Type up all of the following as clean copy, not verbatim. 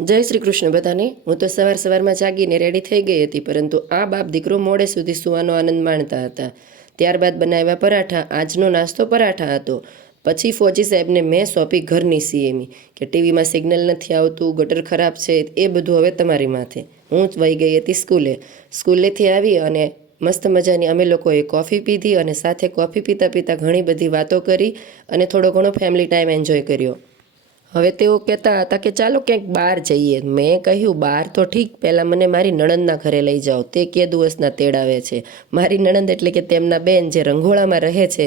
જય શ્રી કૃષ્ણ બધાને। હું તો સવારમાં જાગીને રેડી થઈ ગઈ હતી, પરંતુ આ બાપ દીકરો મોડે સુધી સૂવાનો આનંદ માણતા હતા। ત્યારબાદ બનાવ્યા પરાઠા। આજનો નાસ્તો પરાઠા હતો। પછી ફોજી સાહેબને મેં સોંપી ઘરની સીએમી કે ટીવીમાં સિગ્નલ નથી આવતું, ગટર ખરાબ છે, એ બધું હવે તમારી માથે। હું જ વહી ગઈ હતી સ્કૂલેથી આવી અને મસ્ત મજાની અમે લોકોએ કોફી પીધી અને સાથે કોફી પીતા પીતા ઘણી બધી વાતો કરી અને થોડો ઘણો ફેમિલી ટાઈમ એન્જોય કર્યો। હવે તેઓ કહેતા હતા કે ચાલો ક્યાંક બહાર જઈએ। મેં કહ્યું બહાર તો ઠીક, પહેલાં મને મારી નણંદના ઘરે લઈ જાઓ, તે કે દિવસના તેડાવે છે। મારી નણંદ એટલે કે તેમના બેન જે રંઘોળામાં રહે છે।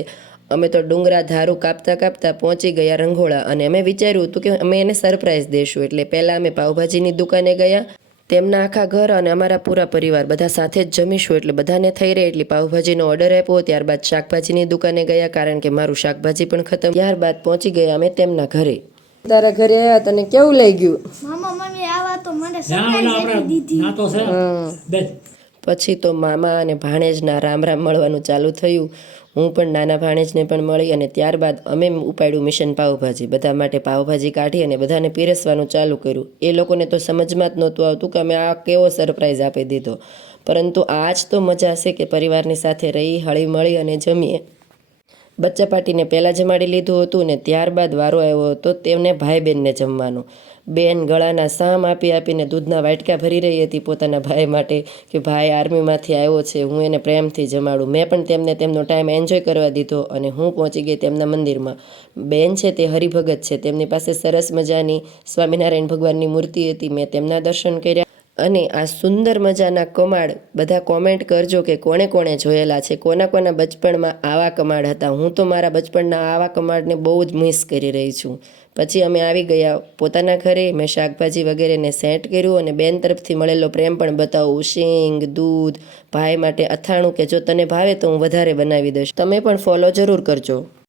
અમે તો ડુંગરા ધારું કાપતા કાપતા પહોંચી ગયા રંઘોળા, અને અમે વિચાર્યું હતું કે અમે એને સરપ્રાઈઝ દઈશું। એટલે પહેલાં અમે પાઉંભાજીની દુકાને ગયા। તેમના આખા ઘર અને અમારા પૂરા પરિવાર બધા સાથે જ જમીશું, એટલે બધાને થઈ રહે એટલે પાઉંભાજીનો ઓર્ડર આપ્યો। ત્યારબાદ શાકભાજીની દુકાને ગયા, કારણ કે મારું શાકભાજી પણ ખતમ। ત્યારબાદ પહોંચી ગયા અમે તેમના ઘરે। તારા ઘરે આવ્યા, તને કેવું લઈ ગયું? મામા મને આવા તો મને સરપ્રાઈઝ આપી દીધી। પછી તો મામા અને ભાણેજના રામ રામ મળવાનું ચાલુ થયું। હું પણ નાના ભાણેજને પણ મળી અને ત્યારબાદ અમે ઉપાડ્યું મિશન પાઉંભાજી। બધા માટે પાઉંભાજી કાઢી અને બધાને પીરસવાનું ચાલુ કર્યું। એ લોકોને તો સમજમાં જ નહોતું આવતું કે અમે આ કેવો સરપ્રાઈઝ આપી દીધો, પરંતુ આ જ તો મજા છે કે પરિવારની સાથે રહી હળી મળી અને જમીએ। બચ્ચા પાર્ટીને પહેલાં જમાડી લીધું હતું ને ત્યારબાદ વારો આવ્યો હતો તેમને ભાઈ બહેનને જમવાનો। બેન ગળાના સામ આપી આપીને દૂધના વાટકા ભરી રહી હતી પોતાના ભાઈ માટે કે ભાઈ આર્મીમાંથી આવ્યો છે, હું એને પ્રેમથી જમાડું। મેં પણ તેમને તેમનો ટાઈમ એન્જોય કરવા દીધો અને હું પહોંચી ગઈ તેમના મંદિરમાં। બેન છે તે હરિભગત છે, તેમની પાસે સરસ મજાની સ્વામિનારાયણ ભગવાનની મૂર્તિ હતી। મેં તેમના દર્શન કર્યા અને આ સુંદર મજાના કમાડ બધા કોમેન્ટ કરજો કે કોણે કોણે જોયેલા છે, કોના કોના બચપણમાં આવા કમાડ હતા। હું તો મારા બચપણના આવા કમાડને બહુ જ મિસ કરી રહી છું। પછી અમે આવી ગયા પોતાના ઘરે। મેં શાકભાજી વગેરેને સેટ કર્યું અને બેન તરફથી મળેલો પ્રેમ પણ બતાવું, શીંગ, દૂધ, ભાઈ માટે અથાણું કે જો તને ભાવે તો હું વધારે બનાવી દઈશ। તમે પણ ફોલો જરૂર કરજો।